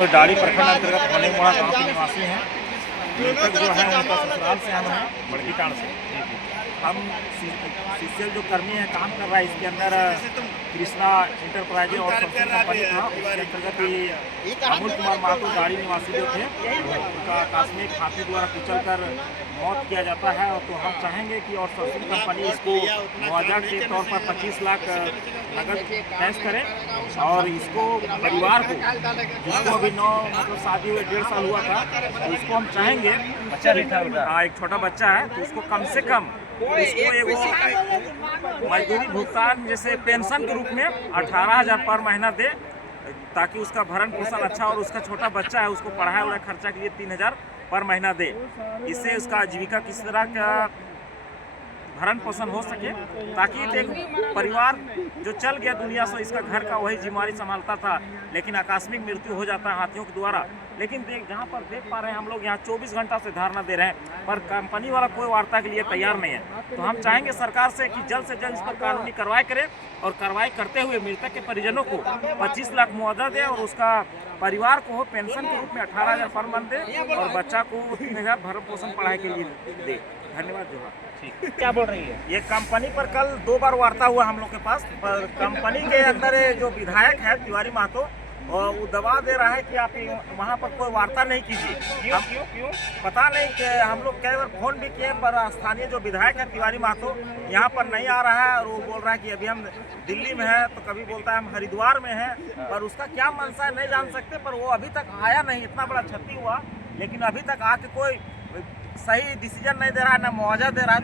तो डाली प्रखंड अंतर्गत होने मोड़ा गाँव के निवासी हैं। मृतक जो है उनका ससुराल से हम हैं, बड़की टाण से। हम सीसीएल जो कर्मी है काम कर रहा है, इसके अंदर कृष्णा इंटरप्राइजेज और सबसे कंपनी था, उसके अंतर्गत ही अमूल कुमार महतो गाड़ी निवासी जो थे उनका आकस्मिक हाथी द्वारा कुचल कर मौत किया जाता है। और तो हम चाहेंगे कि और सबसे कंपनी इसको मुआवजा के तौर पर 25 लाख नगद कैश करें और इसको परिवार को, जिसको अभी 9 मतलब शादी हुए 1.5 साल हुआ था, तो इसको हम चाहेंगे, बच्चा भी था, हाँ एक छोटा बच्चा है, तो उसको कम से कम उसको एक मजदूरी भुगतान जैसे पेंशन के रूप में 18,000 पर महीना दे, ताकि उसका भरण पोषण अच्छा और उसका छोटा बच्चा है उसको पढ़ाई वढ़ाई खर्चा के लिए 3,000 पर महीना दे। इससे उसका आजीविका किस तरह का भरण पोषण हो सके, ताकि एक परिवार जो चल गया दुनिया से, इसका घर का वही जिम्मेदारी संभालता था, लेकिन आकस्मिक मृत्यु हो जाता है हाथियों के द्वारा। लेकिन जहाँ पर देख पा रहे हैं हम लोग यहाँ 24 घंटा से धरना दे रहे हैं, पर कंपनी वाला कोई वार्ता के लिए तैयार नहीं है। तो हम चाहेंगे सरकार से कि जल्द से जल्द इस पर कानूनी कार्रवाई करे और कार्रवाई करते हुए मृतक के परिजनों को 25 लाख मुआवजा दे और उसका परिवार को पेंशन के रूप में 18,000 पर मंथ दे और बच्चा को 3,000 भरण पोषण पढ़ाई के लिए दे। धन्यवाद जोहार। ठीक, क्या बोल रही है? ये कंपनी पर कल 2 बार वार्ता हुआ हम लोग के पास, पर कंपनी के अंदर जो विधायक है तिवारी महतो, और वो दबाव दे रहा है कि आप वहाँ पर कोई वार्ता नहीं कीजिए। क्यों पता नहीं कि हम लोग कई बार फोन भी किए, पर स्थानीय जो विधायक है तिवारी महतो यहाँ पर नहीं आ रहा है और वो बोल रहा है कि अभी हम दिल्ली में है, तो कभी बोलता है हम हरिद्वार में हैं, पर उसका क्या मंशा है नहीं जान सकते। पर वो अभी तक आया नहीं, इतना बड़ा क्षति हुआ लेकिन अभी तक आके कोई सही डिसीजन नहीं दे रहा है, ना मुआवजा दे रहा है।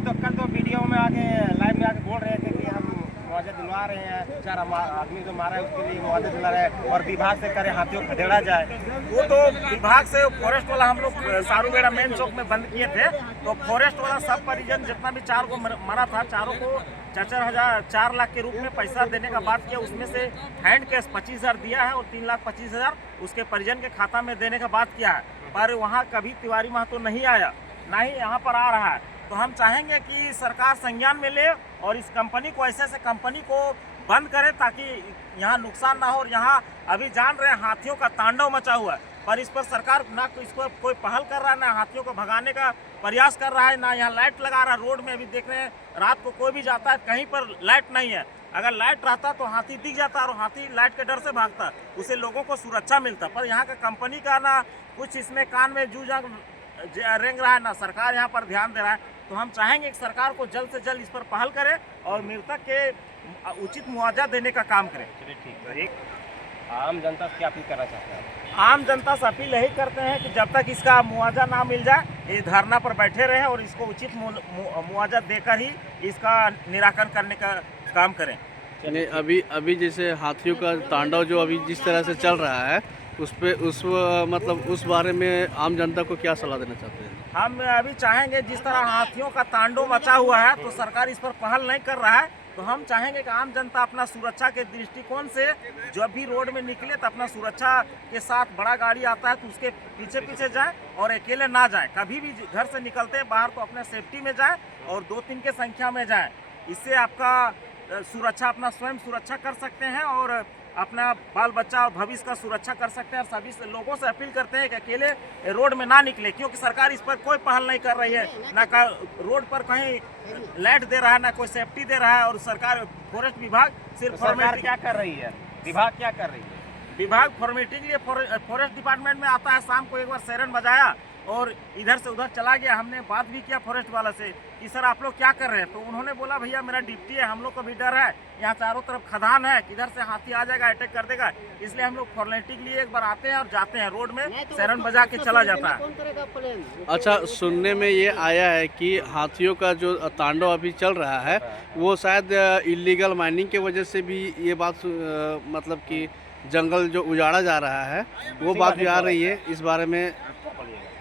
तो कल तो वीडियो में आके लाइव में आके बोल रहे थे कि हम मुआवजा दिलवा रहे हैं, 4 आदमी जो मारा है उसके लिए मुआवजा दिला रहे हैं और विभाग से करें हाथियों को खदेड़ा जाए। वो तो विभाग से फॉरेस्ट वाला हम लोग सारूबेड़ा मेन चौक में बंद किए थे, तो फॉरेस्ट वाला सब परिजन जितना भी 4 को मरा था, चारों को 4 लाख के रूप में पैसा देने का बात किया। उसमें से हैंड कैश 25,000 दिया है और 3,25,000 उसके परिजन के खाता में देने का बात किया है। पर वहाँ कभी तिवारी महतो नहीं आया, ना ही यहाँ पर आ रहा है। तो हम चाहेंगे कि सरकार संज्ञान में ले और इस कंपनी को ऐसे कंपनी को बंद करे, ताकि यहाँ नुकसान ना हो। और यहाँ अभी जान रहे हैं हाथियों का तांडव मचा हुआ है, पर इस पर सरकार ना इस पर कोई पहल कर रहा है, ना हाथियों को भगाने का प्रयास कर रहा है, ना यहाँ लाइट लगा रहा है। रोड में अभी देख रहे हैं रात को कोई भी जाता है, कहीं पर लाइट नहीं है। अगर लाइट रहता तो हाथी दिख जाता और हाथी लाइट के डर से भागता, उसे लोगों को सुरक्षा मिलता। पर यहाँ का कंपनी का ना कुछ इसमें कान में जू जंग रेंग रहा है, ना सरकार यहाँ पर ध्यान दे रहा है। तो हम चाहेंगे कि सरकार को जल्द से जल्द इस पर पहल करे और मृतक के उचित मुआवजा देने का काम करे। ठीक है, आम जनता से क्या अपील करना चाहते हैं? आम जनता से अपील यही करते हैं कि जब तक इसका मुआवजा ना मिल जाए, ये धरना पर बैठे रहें और इसको उचित मुआवजा देकर ही इसका निराकरण करने का काम करें। अभी जैसे हाथियों का तांडव जो अभी जिस तरह से चल रहा है, उस बारे में आम जनता को क्या सलाह देना चाहते हैं? हम अभी चाहेंगे, जिस तरह हाथियों का तांडव मचा हुआ है तो सरकार इस पर पहल नहीं कर रहा है, तो हम चाहेंगे कि आम जनता अपना सुरक्षा के दृष्टिकोण से जब भी रोड में निकले तो अपना सुरक्षा के साथ, बड़ा गाड़ी आता है तो उसके पीछे पीछे जाए और अकेले ना जाए। कभी भी घर से निकलते हैं बाहर तो अपने सेफ्टी में जाए और 2-3 के संख्या में जाए। इससे आपका सुरक्षा, अपना स्वयं सुरक्षा कर सकते हैं और अपना बाल बच्चा और भविष्य का सुरक्षा कर सकते हैं। और सभी लोगों से अपील करते हैं कि अकेले रोड में ना निकले, क्योंकि सरकार इस पर कोई पहल नहीं कर रही है, ना रोड पर कहीं लाइट दे रहा है, ना कोई सेफ्टी दे रहा है। और सरकार, फॉरेस्ट विभाग सिर्फ सरकार क्या कर रही है, विभाग क्या कर रही है? विभाग फॉर्मेलिटी के लिए फॉरेस्ट डिपार्टमेंट में आता है, शाम को एक बार सायरन बजाया और इधर से उधर चला गया। हमने बात भी किया फॉरेस्ट वाला से कि सर आप लोग क्या कर रहे हैं, तो उन्होंने बोला भैया मेरा ड्यूटी है, हम लोग को भी डर है, यहाँ चारों तरफ खदान है, किधर से हाथी आ जाएगा, अटैक कर देगा, इसलिए हम लोग फॉर्मेलिटी के लिए एक बार आते हैं और जाते हैं, रोड में सायरन बजा के चला जाता है। अच्छा, सुनने में ये आया है कि हाथियों का जो तांडव अभी चल रहा है वो शायद इलीगल माइनिंग की वजह से भी ये बात, मतलब कि जंगल जो उजाड़ा जा रहा है वो बात भी आ रही है। इस बारे में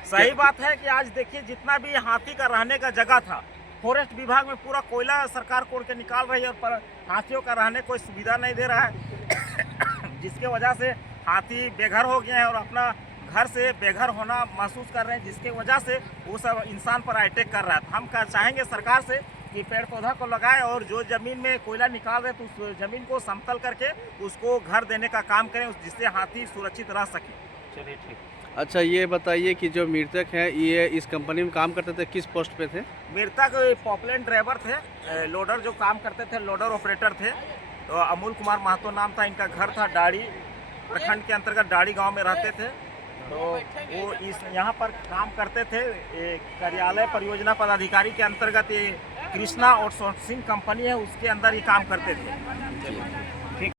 सही बात है कि आज देखिए जितना भी हाथी का रहने का जगह था, फॉरेस्ट विभाग में पूरा कोयला सरकार कोड़ के निकाल रही है, और पर हाथियों का रहने कोई सुविधा नहीं दे रहा है जिसके वजह से हाथी बेघर हो गए हैं और अपना घर से बेघर होना महसूस कर रहे हैं, जिसके वजह से वो सब इंसान पर अटैक कर रहा है। हम चाहेंगे सरकार से कि पेड़ पौधा को लगाए और जो ज़मीन में कोयला निकाल रहे तो उस ज़मीन को समतल करके उसको घर देने का काम करें, जिससे हाथी सुरक्षित रह सके। चलिए ठीक। अच्छा ये बताइए कि जो मृतक हैं ये इस कंपनी में काम करते थे, किस पोस्ट पे थे? मृतक पॉपलेंट ड्राइवर थे, लोडर जो काम करते थे, लोडर ऑपरेटर थे। तो अमूल कुमार महतो नाम था, इनका घर था डाड़ी प्रखंड के अंतर्गत डाड़ी गांव में रहते थे। तो वो इस यहाँ पर काम करते थे, कार्यालय परियोजना पदाधिकारी के अंतर्गत ये कृष्णा आउटसोर्सिंग कंपनी है, उसके अंदर ये काम करते थे।